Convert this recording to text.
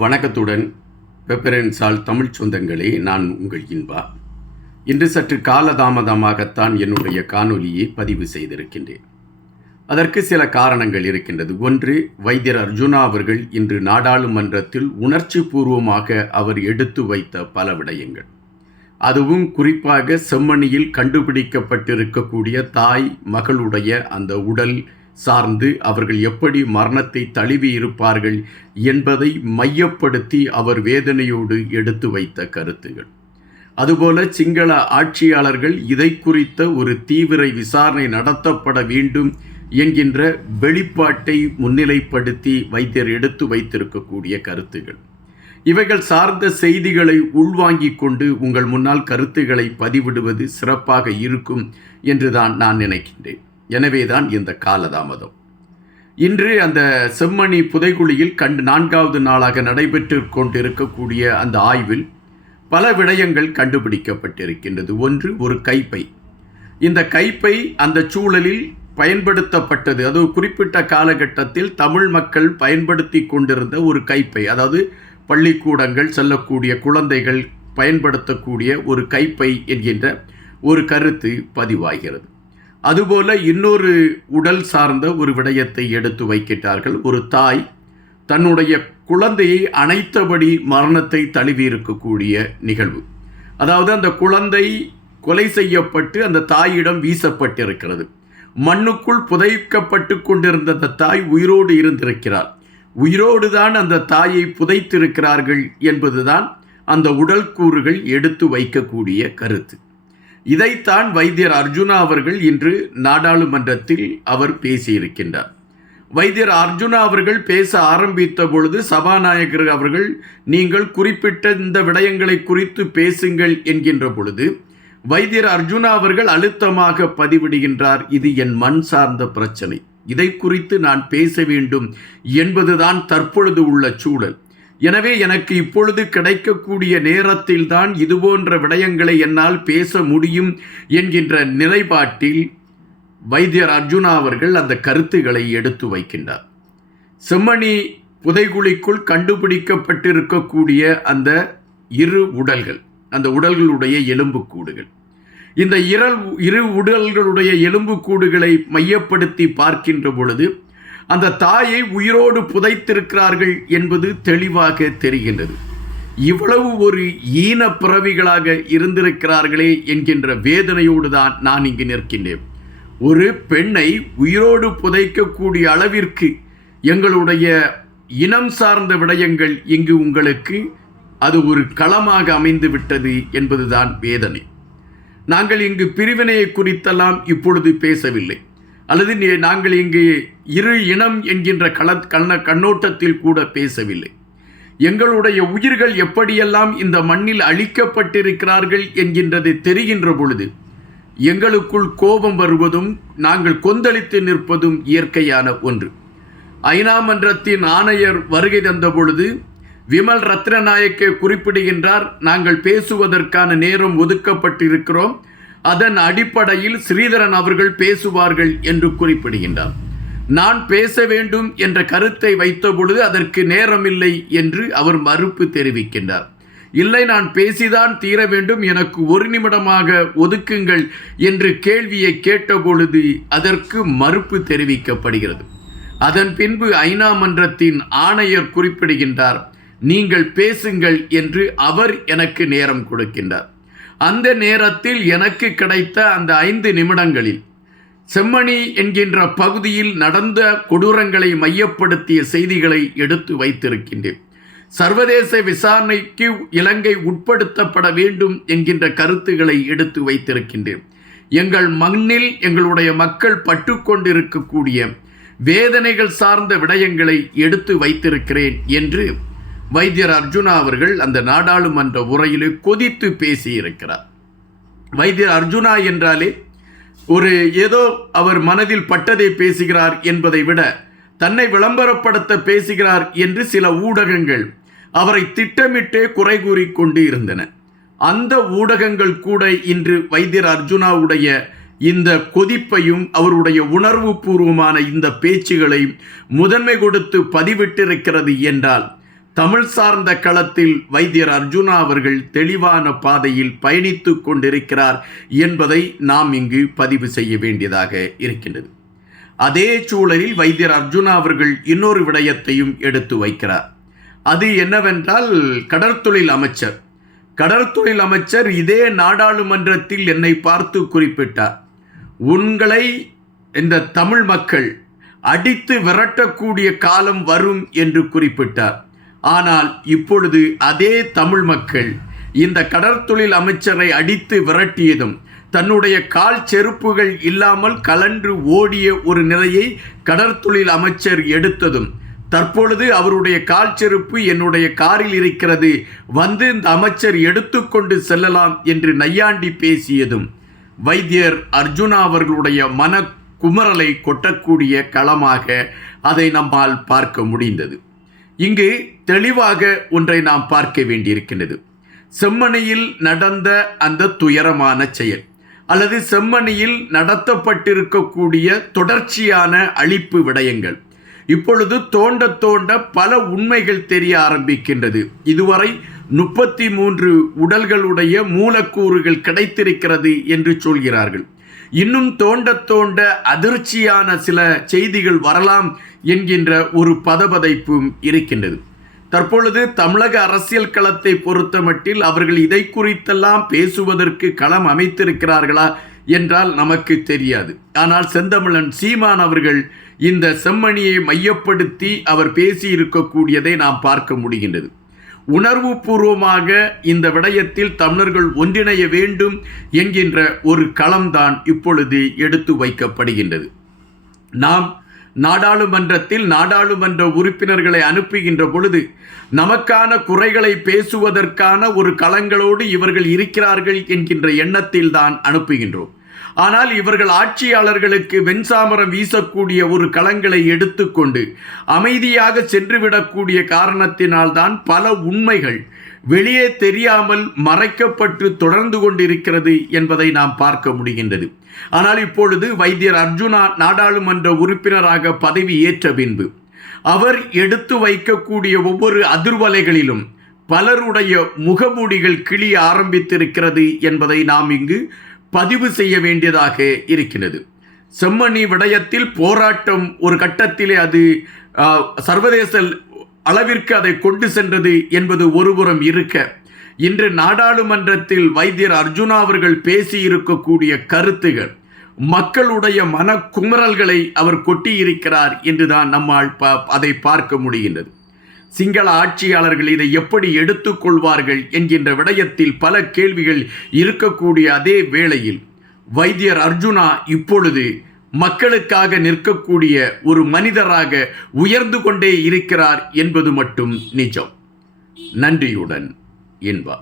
வணக்கத்துடன் பெப்பரன்ஸால் தமிழ் சொந்தங்களே, நான் உங்கள் இன்பா. இன்று சற்று காலதாமதமாகத்தான் என்னுடைய காணொலியை பதிவு செய்திருக்கின்றேன். அதற்கு சில காரணங்கள் இருக்கின்றது. ஒன்று, வைத்தியர் அர்ஜுனா அவர்கள் இன்று நாடாளுமன்றத்தில் உணர்ச்சி பூர்வமாக அவர் எடுத்து வைத்த பல விடயங்கள், அதுவும் குறிப்பாக செம்மணியில் கண்டுபிடிக்கப்பட்டிருக்கக்கூடிய தாய் மகளுடைய அந்த உடல் சார்ந்து அவர்கள் எப்படி மரணத்தை தழுவி இருப்பார்கள் என்பதை மையப்படுத்தி அவர் வேதனையோடு எடுத்து வைத்த கருத்துகள். அதுபோல சிங்கள ஆட்சியாளர்கள் இதை குறித்த ஒரு தீவிர விசாரணை நடத்தப்பட வேண்டும் என்கின்ற வெளிப்பாட்டை முன்னிலைப்படுத்தி வைத்தியர் எடுத்து வைத்திருக்கக்கூடிய கருத்துகள். இவைகள் சார்ந்த செய்திகளை உள்வாங்கிக் கொண்டு உங்கள் முன்னால் கருத்துக்களை பதிவிடுவது சிறப்பாக இருக்கும் என்றுதான் நான் நினைக்கின்றேன். எனவேதான் இந்த காலதாமதம். இன்று அந்த செம்மணி புதைகுழியில் 4வது நாளாக நடைபெற்று கொண்டிருக்கக்கூடிய அந்த ஆய்வில் பல விடயங்கள் கண்டுபிடிக்கப்பட்டிருக்கின்றது. ஒன்று, ஒரு கைப்பை. இந்த கைப்பை அந்த சூழலில் பயன்படுத்தப்பட்டது. அது குறிப்பிட்ட காலகட்டத்தில் தமிழ் மக்கள் பயன்படுத்தி கொண்டிருந்த ஒரு கைப்பை, அதாவது பள்ளிக்கூடங்கள் செல்லக்கூடிய குழந்தைகள் பயன்படுத்தக்கூடிய ஒரு கைப்பை என்கின்ற ஒரு கருத்து பதிவாகிறது. அதுபோல இன்னொரு உடல் சார்ந்த ஒரு விடயத்தை எடுத்து வைக்கிறார்கள். ஒரு தாய் தன்னுடைய குழந்தையை அணைத்தபடி மரணத்தை தழுவி இருக்கக்கூடிய நிகழ்வு. அதாவது அந்த குழந்தை கொலை செய்யப்பட்டு அந்த தாயிடம் வீசப்பட்டிருக்கிறது. மண்ணுக்குள் புதைக்கப்பட்டு கொண்டிருந்த அந்த தாய் உயிரோடு இருந்திருக்கிறார். உயிரோடு தான் அந்த தாயை புதைத்திருக்கிறார்கள் என்பதுதான் அந்த உடல் கூறுகள் எடுத்து வைக்கக்கூடிய கருத்து. இதைத்தான் வைத்தியர் அர்ஜுனா அவர்கள் இன்று நாடாளுமன்றத்தில் அவர் பேசியிருக்கின்றார். வைத்தியர் அர்ஜுனா அவர்கள் பேச ஆரம்பித்த பொழுது சபாநாயகர் அவர்கள், நீங்கள் குறிப்பிட்ட இந்த விடயங்களை குறித்து பேசுங்கள் என்கின்ற பொழுது வைத்தியர் அர்ஜுனா அவர்கள் அழுத்தமாக பதிவிடுகின்றார், இது என் மண் சார்ந்த பிரச்சனை, இதை குறித்து நான் பேச வேண்டும் என்பதுதான் தற்பொழுது உள்ள சூழல். எனவே எனக்கு இப்பொழுது கிடைக்கக்கூடிய நேரத்தில் தான் இதுபோன்ற விடயங்களை என்னால் பேச முடியும் என்கின்ற நிலைப்பாட்டில் வைத்தியர் அர்ஜுனா அவர்கள் அந்த கருத்துக்களை எடுத்து வைக்கின்றார். செம்மணி புதைகுழிக்குள் கண்டுபிடிக்கப்பட்டிருக்கக்கூடிய அந்த இரு உடல்கள், அந்த உடல்களுடைய எலும்புக்கூடுகள், இந்த இரு உடல்களுடைய எலும்புக்கூடுகளை மையப்படுத்தி பார்க்கின்ற பொழுது அந்த தாயை உயிரோடு புதைத்திருக்கிறார்கள் என்பது தெளிவாக தெரிகின்றது. இவ்வளவு ஒரு ஈன பிறவிகளாக இருந்திருக்கிறார்களே என்கின்ற வேதனையோடு தான் நான் இங்கு நிற்கின்றேன். ஒரு பெண்ணை உயிரோடு புதைக்கக்கூடிய அளவிற்கு எங்களுடைய இனம் சார்ந்த விடயங்கள் இங்கு உங்களுக்கு அது ஒரு களமாக அமைந்து விட்டது என்பதுதான் வேதனை. நாங்கள் இங்கு பிரிவினையை குறித்தெல்லாம் இப்பொழுது பேசவில்லை, அல்லது நாங்கள் இங்கு இரு இனம் என்கின்ற கண்ணோட்டத்தில் கூட பேசவில்லை. எங்களுடைய உயிர்கள் எப்படியெல்லாம் இந்த மண்ணில் அழிக்கப்பட்டிருக்கிறார்கள் என்கின்றது தெரிகின்ற பொழுது எங்களுக்குள் கோபம் வருவதும் நாங்கள் கொந்தளித்து நிற்பதும் இயற்கையான ஒன்று. ஐநா மன்றத்தின் ஆணையர் வருகை தந்த பொழுது விமல் ரத்னநாயக்க குறிப்பிடுகின்றார், நாங்கள் பேசுவதற்கான நேரம் ஒதுக்கப்பட்டிருக்கிறோம், அதன் அடிப்படையில் ஸ்ரீதரன் அவர்கள் பேசுவார்கள் என்று குறிப்பிடுகின்றார். நான் பேச வேண்டும் என்ற கருத்தை வைத்த பொழுது அதற்கு நேரமில்லை என்று அவர் மறுப்பு தெரிவிக்கின்றார். இல்லை, நான் பேசிதான் தீர வேண்டும், எனக்கு 1 நிமிடமாக ஒதுக்குங்கள் என்று கேள்வியை கேட்ட பொழுது அதற்கு மறுப்பு தெரிவிக்கப்படுகிறது. அதன் பின்பு ஐநா மன்றத்தின் ஆணையர் குறிப்பிடுகின்றார், நீங்கள் பேசுங்கள் என்று அவர் எனக்கு நேரம் கொடுக்கின்றார். அந்த நேரத்தில் எனக்கு கிடைத்த அந்த 5 நிமிடங்களில் செம்மணி என்கின்ற பகுதியில் நடந்த கொடூரங்களை மையப்படுத்திய செய்திகளை எடுத்து வைத்திருக்கின்றேன். சர்வதேச விசாரணைக்கு இலங்கை உட்படுத்தப்பட வேண்டும் என்கின்ற கருத்துக்களை எடுத்து வைத்திருக்கின்றேன். எங்கள் மண்ணில் எங்களுடைய மக்கள் பட்டுக்கொண்டிருக்கக்கூடிய வேதனைகள் சார்ந்த விடயங்களை எடுத்து வைத்திருக்கிறேன் என்று வைத்தியர் அர்ஜுனா அவர்கள் அந்த நாடாளுமன்ற உரையிலே கொதித்து பேசியிருக்கிறார். வைத்தியர் அர்ஜுனா என்றாலே ஒரு ஏதோ அவர் மனதில் பட்டதை பேசுகிறார் என்பதை விட தன்னை விளம்பரப்படுத்த பேசுகிறார் என்று சில ஊடகங்கள் அவரை திட்டமிட்டே குறை கூறிக்கொண்டு இருந்தன. அந்த ஊடகங்கள் கூட இன்று வைத்தியர் அர்ஜுனாவுடைய இந்த கொதிப்பையும் அவருடைய உணர்வு பூர்வமான இந்த பேச்சுகளை முதன்மை கொடுத்து பதிவிட்டிருக்கிறது என்றால் தமிழ் சார்ந்த களத்தில் வைத்தியர் அர்ஜுனா அவர்கள் தெளிவான பாதையில் பயணித்து கொண்டிருக்கிறார் என்பதை நாம் இங்கு பதிவு செய்ய வேண்டியதாக இருக்கின்றது. அதே சூழலில் வைத்தியர் அர்ஜுனா அவர்கள் இன்னொரு விடயத்தையும் எடுத்து வைக்கிறார். அது என்னவென்றால், கடற்தொழில் அமைச்சர் கடற்தொழில் அமைச்சர் இதே நாடாளுமன்றத்தில் என்னை பார்த்து குறிப்பிட்டார், உங்களை இந்த தமிழ் மக்கள் அடித்து விரட்டக்கூடிய காலம் வரும் என்று குறிப்பிட்டார். ஆனால் இப்பொழுது அதே தமிழ் மக்கள் இந்த கடற்தொழில் அமைச்சரை அடித்து விரட்டியதும், தன்னுடைய கால் செருப்புகள் இல்லாமல் கலன்று ஓடிய ஒரு நிலையை கடற்தொழில் அமைச்சர் எடுத்ததும், தற்பொழுது அவருடைய கால் செருப்பு என்னுடைய காரில் இருக்கிறது, வந்து இந்த அமைச்சர் எடுத்துக்கொண்டு செல்லலாம் என்று நையாண்டி பேசியதும் வைத்தியர் அர்ஜுனா அவர்களுடைய மன குமரலை கொட்டக்கூடிய களமாக அதை நம்மால் பார்க்க முடிந்தது. இங்கு தெளிவாக ஒன்றை நாம் பார்க்க வேண்டியிருக்கின்றது. செம்மணியில் நடந்த அந்த துயரமான செயல் அல்லது செம்மணியில் நடத்தப்பட்டிருக்கக்கூடிய தொடர்ச்சியான அழிப்பு விடயங்கள் இப்பொழுது தோண்ட தோண்ட பல உண்மைகள் தெரிய ஆரம்பிக்கின்றது. இதுவரை 33 உடல்களுடைய மூலக்கூறுகள் கிடைத்திருக்கிறது என்று சொல்கிறார்கள். இன்னும் தோண்ட தோண்ட அதிர்ச்சியான சில செய்திகள் வரலாம் என்கின்ற ஒரு பதபதைப்பும் இருக்கின்றது. தற்பொழுது தமிழக அரசியல் களத்தை பொறுத்தமட்டில் அவர்கள் இதை குறித்தெல்லாம் பேசுவதற்கு களம் அமைத்திருக்கிறார்களா என்றால் நமக்கு தெரியாது. ஆனால் செந்தமிழன் சீமான் அவர்கள் இந்த செம்மணியை மையப்படுத்தி அவர் பேசியிருக்கக்கூடியதை நாம் பார்க்க முடிகின்றது. உணர்வு பூர்வமாக இந்த விடயத்தில் தமிழர்கள் ஒன்றிணைய வேண்டும் என்கின்ற ஒரு களம்தான் இப்பொழுது எடுத்து வைக்கப்படுகின்றது. நாம் நாடாளுமன்றத்தில் நாடாளுமன்ற உறுப்பினர்களை அனுப்புகின்ற பொழுது நமக்கான குறைகளை பேசுவதற்கான ஒரு களங்களோடு இவர்கள் இருக்கிறார்கள் என்கின்ற எண்ணத்தில் தான் அனுப்புகின்றோம். ஆனால் இவர்கள் ஆட்சியாளர்களுக்கு வெண்சாமரம் வீசக்கூடிய ஒரு களங்களை எடுத்துக்கொண்டு அமைதியாக சென்றுவிடக்கூடிய காரணத்தினால்தான் பல உண்மைகள் வெளியே தெரியாமல் மறைக்கப்பட்டு தொடர்ந்து கொண்டிருக்கிறது என்பதை நாம் பார்க்க முடிகின்றது. ஆனால் இப்பொழுது வைத்தியர் அர்ஜுனா நாடாளுமன்ற உறுப்பினராக பதவி ஏற்ற பின்பு அவர் எடுத்து வைக்கக்கூடிய ஒவ்வொரு அதிர்வலைகளிலும் பலருடைய முகமூடிகள் கிழிய ஆரம்பித்திருக்கிறது என்பதை நாம் இங்கு பதிவு செய்ய வேண்டியதாக இருக்கிறது. செம்மணி விடயத்தில் போராட்டம் ஒரு கட்டத்திலே அது சர்வதேச அளவிற்கு அதை கொண்டு சென்றது என்பது ஒருபுறம் இருக்க, இன்று நாடாளுமன்றத்தில் வைத்தியர் அர்ஜுனா அவர்கள் பேசியிருக்கக்கூடிய கருத்துகள் மக்களுடைய மனக்குமரல்களை அவர் கொட்டியிருக்கிறார் என்றுதான் நம்மால் அதை பார்க்க முடிகின்றது. சிங்கள ஆட்சியாளர்கள் இதை எப்படி எடுத்துக்கொள்வார்கள் என்கின்ற விடயத்தில் பல கேள்விகள் இருக்கக்கூடிய அதே வேளையில் வைத்தியர் அர்ஜுனா இப்பொழுது மக்களுக்காக நிற்கக்கூடிய ஒரு மனிதராக உயர்ந்து கொண்டே இருக்கிறார் என்பது மட்டும் நிஜம். நன்றியுடன் இன்பா.